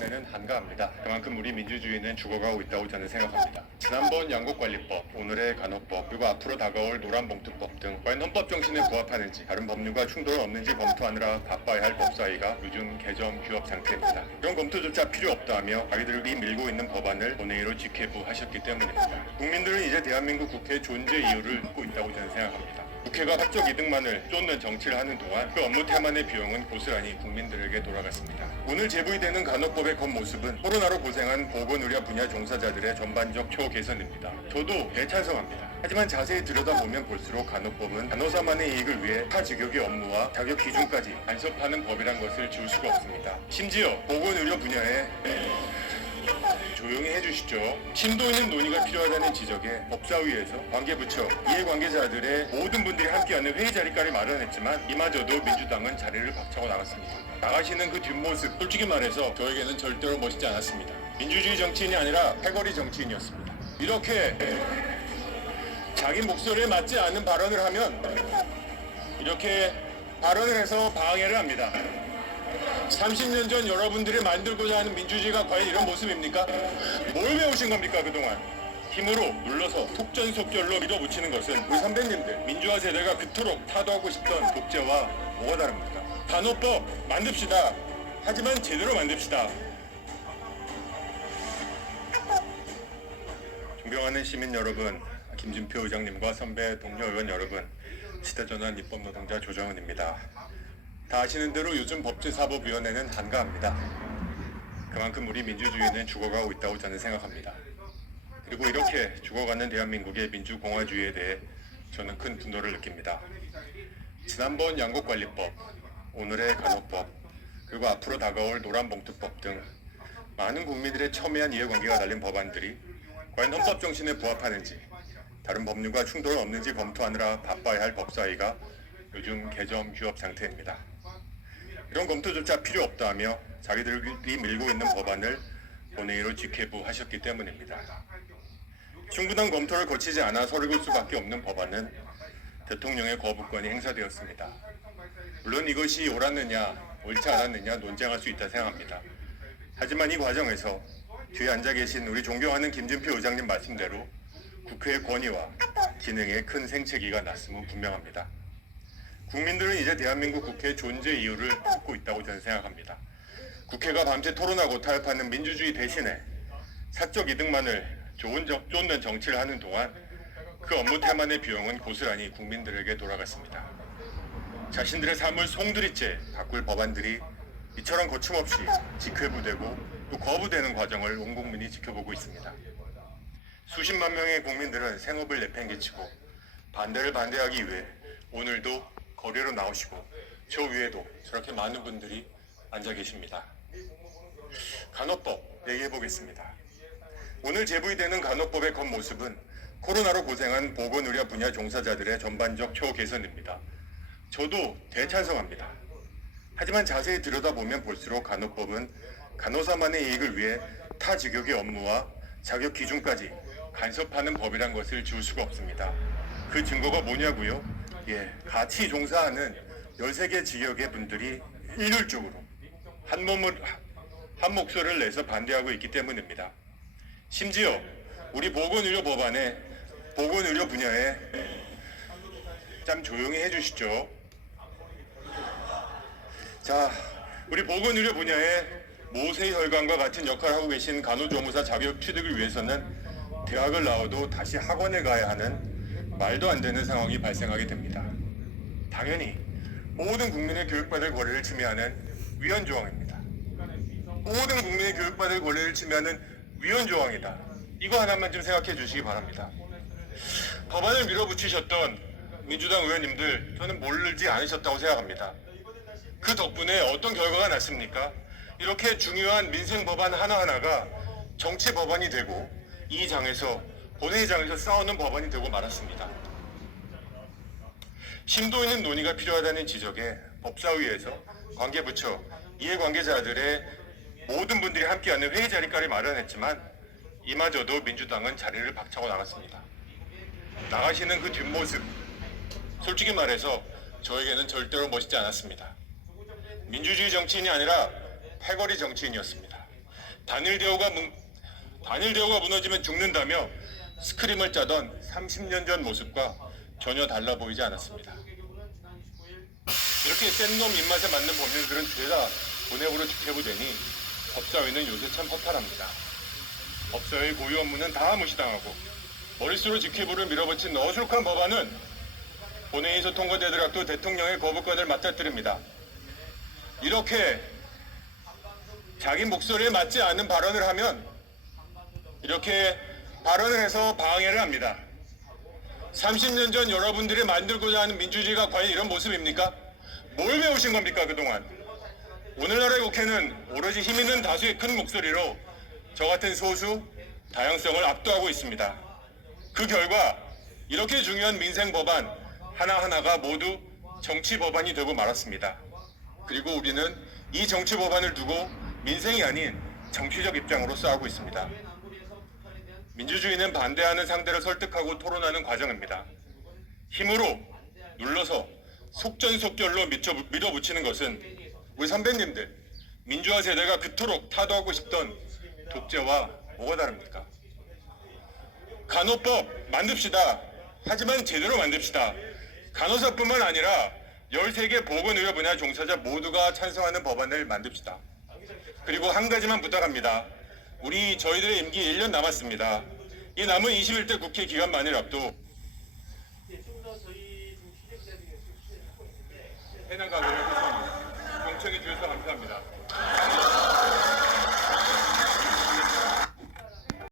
위원회는 한가합니다. 그만큼 우리 민주주의는 죽어가고 있다고 저는 생각합니다. 지난번 양곡관리법, 오늘의 간호법, 그리고 앞으로 다가올 노란봉투법 등 과연 헌법 정신에 부합하는지, 다른 법률과 충돌 없는지 검토하느라 바빠야 할 법사위가 요즘 개점 휴업 상태입니다. 그런 검토조차 필요 없다며 자기들이 밀고 있는 법안을 본회의로 직회부하셨기 때문입니다. 국민들은 이제 대한민국 국회 존재 이유를 묻고 있다고 저는 생각합니다. 국회가 사적 이득만을 쫓는 정치를 하는 동안 그 업무 태만의 비용은 고스란히 국민들에게 돌아갔습니다. 오늘 제부되는 간호법의 겉모습은 코로나로 고생한 보건의료 분야 종사자들의 전반적 초개선입니다. 저도 대찬성합니다. 하지만 자세히 들여다보면 볼수록 간호법은 간호사만의 이익을 위해 타 직역의 업무와 자격 기준까지 간섭하는 법이란 것을 지울 수가 없습니다. 심지어 보건의료 분야에 조용히 해주시죠. 심도 있는 논의가 필요하다는 지적에 법사위에서 관계부처, 이해관계자들의 모든 분들이 함께하는 회의 자리까지 마련했지만 이마저도 민주당은 자리를 박차고 나갔습니다. 나가시는 그 뒷모습, 솔직히 말해서 저에게는 절대로 멋있지 않았습니다. 민주주의 정치인이 아니라 패거리 정치인이었습니다. 이렇게 자기 목소리에 맞지 않는 발언을 하면 이렇게 발언을 해서 방해를 합니다. 30년 전 여러분들이 만들고자 하는 민주주의가 과연 이런 모습입니까? 뭘 배우신 겁니까 그동안? 힘으로 눌러서 속전속결로 밀어붙이는 것은 우리 선배님들 민주화 세대가 그토록 타도하고 싶던 독재와 뭐가 다릅니까? 간호법 만듭시다. 하지만 제대로 만듭시다. 존경하는 시민 여러분, 김진표 의장님과 선배 동료 의원 여러분, 시대전환 입법노동자 조정은입니다. 다 아시는 대로 요즘 법제사법위원회는 한가합니다. 그만큼 우리 민주주의는 죽어가고 있다고 저는 생각합니다. 그리고 이렇게 죽어가는 대한민국의 민주공화주의에 대해 저는 큰 분노를 느낍니다. 지난번 양곡관리법, 오늘의 간호법, 그리고 앞으로 다가올 노란봉투법 등 많은 국민들의 첨예한 이해관계가 달린 법안들이 과연 헌법 정신에 부합하는지, 다른 법률과 충돌 없는지 검토하느라 바빠야 할 법사위가 요즘 개점 휴업 상태입니다. 이런 검토조차 필요 없다며 자기들이 밀고 있는 법안을 본회의로 직회부하셨기 때문입니다. 충분한 검토를 거치지 않아 서를 수밖에 없는 법안은 대통령의 거부권이 행사되었습니다. 물론 이것이 옳았느냐 옳지 않았느냐 논쟁할 수 있다 생각합니다. 하지만 이 과정에서 뒤에 앉아 계신 우리 존경하는 김진표 의장님 말씀대로 국회의 권위와 기능에 큰 생채기가 났음은 분명합니다. 국민들은 이제 대한민국 국회의 존재 이유를 묻고 있다고 저는 생각합니다. 국회가 밤새 토론하고 타협하는 민주주의 대신에 사적 이득만을 쫓는 정치를 하는 동안 그 업무 태만의 비용은 고스란히 국민들에게 돌아갔습니다. 자신들의 삶을 송두리째 바꿀 법안들이 이처럼 거침없이 직회부되고 또 거부되는 과정을 온 국민이 지켜보고 있습니다. 수십만 명의 국민들은 생업을 내팽개치고 반대를 반대하기 위해 오늘도 거리로 나오시고 저 위에도 저렇게 많은 분들이 앉아 계십니다. 간호법 얘기해 보겠습니다. 오늘 제부되는 간호법의 겉모습은 코로나로 고생한 보건의료 분야 종사자들의 전반적 초개선입니다. 저도 대찬성합니다. 하지만 자세히 들여다보면 볼수록 간호법은 간호사만의 이익을 위해 타 직역의 업무와 자격 기준까지 간섭하는 법이란 것을 지울 수가 없습니다. 그 증거가 뭐냐고요? 같이 종사하는 13개 지역의 분들이 일률적으로 한 목소리를 내서 반대하고 있기 때문입니다. 심지어 우리 보건의료 법안에 보건의료 분야에 참 조용히 해주시죠. 자, 우리 보건의료 분야에 모세혈관과 같은 역할을 하고 계신 간호조무사 자격 취득을 위해서는 대학을 나와도 다시 학원에 가야 하는 말도 안 되는 상황이 발생하게 됩니다. 당연히 모든 국민의 교육받을 권리를 침해하는 위헌 조항입니다. 모든 국민의 교육받을 권리를 침해하는 위헌 조항이다. 이거 하나만 좀 생각해 주시기 바랍니다. 법안을 밀어붙이셨던 민주당 의원님들, 저는 모르지 않으셨다고 생각합니다. 그 덕분에 어떤 결과가 났습니까? 이렇게 중요한 민생 법안 하나하나가 정치 법안이 되고 이 장에서 본회의장에서 싸우는 법안이 되고 말았습니다. 심도 있는 논의가 필요하다는 지적에 법사위에서 관계부처, 이해관계자들의 모든 분들이 함께하는 회의 자리까지 마련했지만 이마저도 민주당은 자리를 박차고 나갔습니다. 나가시는 그 뒷모습, 솔직히 말해서 저에게는 절대로 멋있지 않았습니다. 민주주의 정치인이 아니라 패거리 정치인이었습니다. 단일 대우가 무너지면 죽는다며 스크림을 짜던 30년 전 모습과 전혀 달라 보이지 않았습니다. 이렇게 센 놈 입맛에 맞는 법률들은 죄다 본회부로 지켜보되니 법사위는 요새 참 허탈합니다. 법사위 고유 업무는 다 무시당하고 머릿수로 직회부를 밀어붙인 어수룩한 법안은 본회의에서 통과되더라도 대통령의 거부권을 맞닥뜨립니다. 이렇게 자기 목소리에 맞지 않는 발언을 하면 이렇게 발언을 해서 방해를 합니다. 30년 전 여러분들이 만들고자 하는 민주주의가 과연 이런 모습입니까? 뭘 배우신 겁니까 그동안? 오늘날의 국회는 오로지 힘 있는 다수의 큰 목소리로 저 같은 소수, 다양성을 압도하고 있습니다. 그 결과 이렇게 중요한 민생 법안 하나하나가 모두 정치 법안이 되고 말았습니다. 그리고 우리는 이 정치 법안을 두고 민생이 아닌 정치적 입장으로 싸우고 있습니다. 민주주의는 반대하는 상대를 설득하고 토론하는 과정입니다. 힘으로 눌러서 속전속결로 밀어붙이는 것은 우리 선배님들 민주화 세대가 그토록 타도하고 싶던 독재와 뭐가 다릅니까? 간호법 만듭시다. 하지만 제대로 만듭시다. 간호사뿐만 아니라 13개 보건의료 분야 종사자 모두가 찬성하는 법안을 만듭시다. 그리고 한 가지만 부탁합니다. 저희들의 임기 1년 남았습니다. 이 남은 21대 국회 기간만을 앞두고 해당 가결을 요청합니다. 경청해 주셔서 감사합니다.